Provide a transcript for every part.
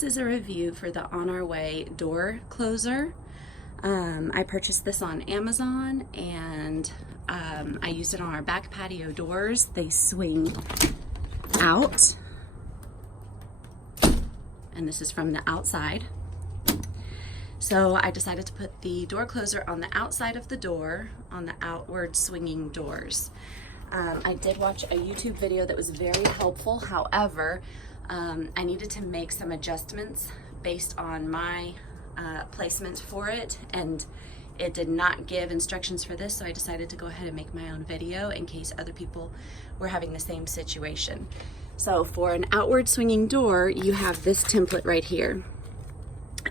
This is a review for the Onarway door closer. I purchased this on Amazon and I used it on our back patio doors. They swing out, and this is from the outside. So I decided to put the door closer on the outside of the door, on the outward swinging doors. I did watch a YouTube video that was very helpful. However, I needed to make some adjustments based on my placement for it, and it did not give instructions for this, so I decided to go ahead and make my own video in case other people were having the same situation. So for an outward swinging door, you have this template right here,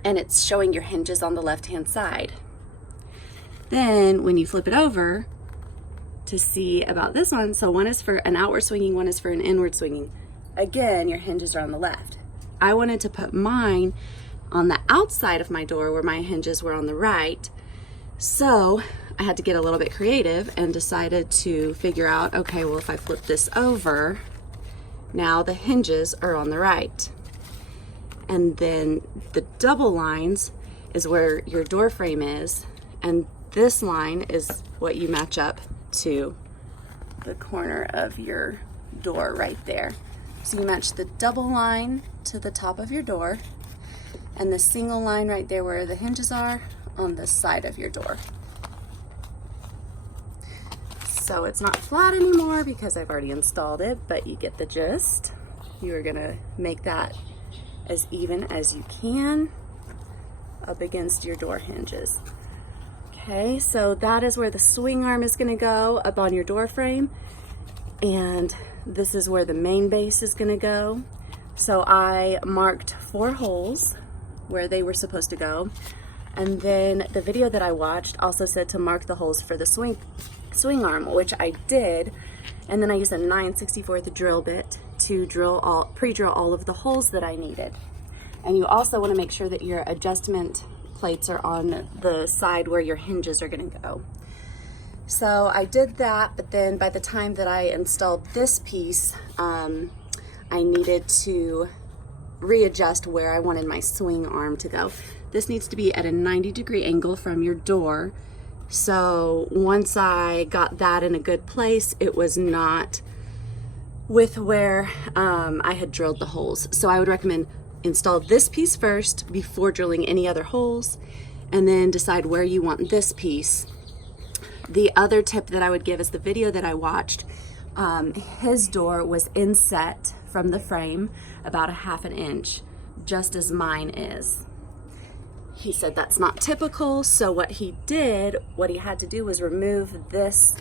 and it's showing your hinges on the left-hand side. Then when you flip it over to see about this one, so one is for an outward swinging, one is for an inward swinging. Again, your hinges are on the left. I wanted to put mine on the outside of my door where my hinges were on the right. So I had to get a little bit creative and decided to figure out, okay, well, if I flip this over, now the hinges are on the right. And then the double lines is where your door frame is, and this line is what you match up to the corner of your door right there. So you match the double line to the top of your door and the single line right there where the hinges are on the side of your door. So it's not flat anymore because I've already installed it, but you get the gist. You are gonna make that as even as you can up against your door hinges. Okay, so that is where the swing arm is gonna go, up on your door frame, and this is where the main base is gonna go. So I marked 4 holes where they were supposed to go, and then the video that I watched also said to mark the holes for the swing arm, which I did, and then I used a 9/64 drill bit to pre-drill all of the holes that I needed. And you also want to make sure that your adjustment plates are on the side where your hinges are going to go. So I did that, but then by the time that I installed this piece, I needed to readjust where I wanted my swing arm to go. This needs to be at a 90-degree angle from your door. So once I got that in a good place, it was not with where I had drilled the holes. So I would recommend install this piece first before drilling any other holes, and then decide where you want this piece. The other tip that I would give is the video that I watched. His door was inset from the frame about 1/2 inch, just as mine is. He said that's not typical, so what he had to do was remove this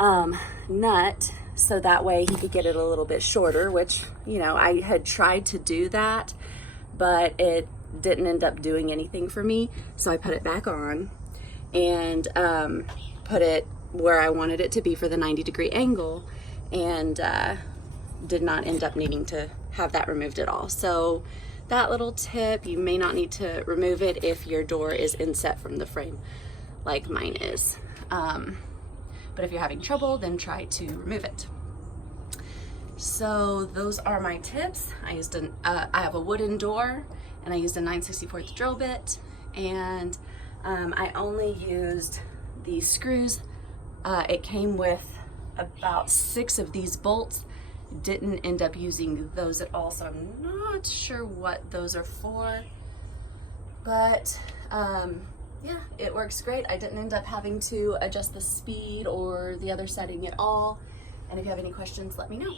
nut so that way he could get it a little bit shorter, which, you know, I had tried to do that, but it didn't end up doing anything for me. So I put it back on and put it where I wanted it to be for the 90-degree angle, and did not end up needing to have that removed at all. So that little tip, you may not need to remove it if your door is inset from the frame like mine is. But if you're having trouble, then try to remove it. So those are my tips. I have a wooden door, and I used a 9/64 drill bit, and I only used these screws. It came with about 6 of these bolts. Didn't end up using those at all, so I'm not sure what those are for, but yeah, it works great. I didn't end up having to adjust the speed or the other setting at all, and if you have any questions, let me know.